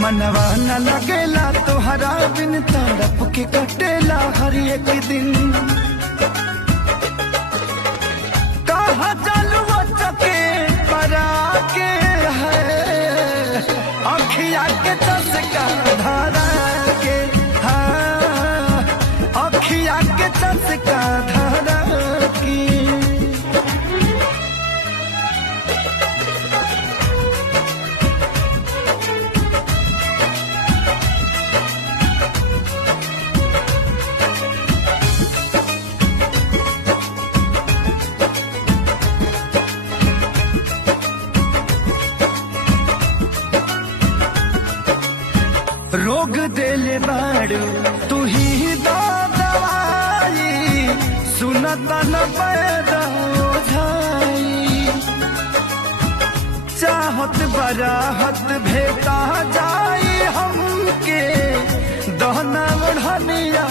मनवा न लगेला तोहरा बिन तड़प के कटेला हर एक दिन। कहा जलवा चके परा के है अखिया के चस्का धारा के, हाँ अखिया के चस्का धारा की। रोग देले बाड़ू तू ही दवाई, सुनता न पैदा ओझाई। चाहत बराहत भेटा जाई हमके दहना ओढ़निया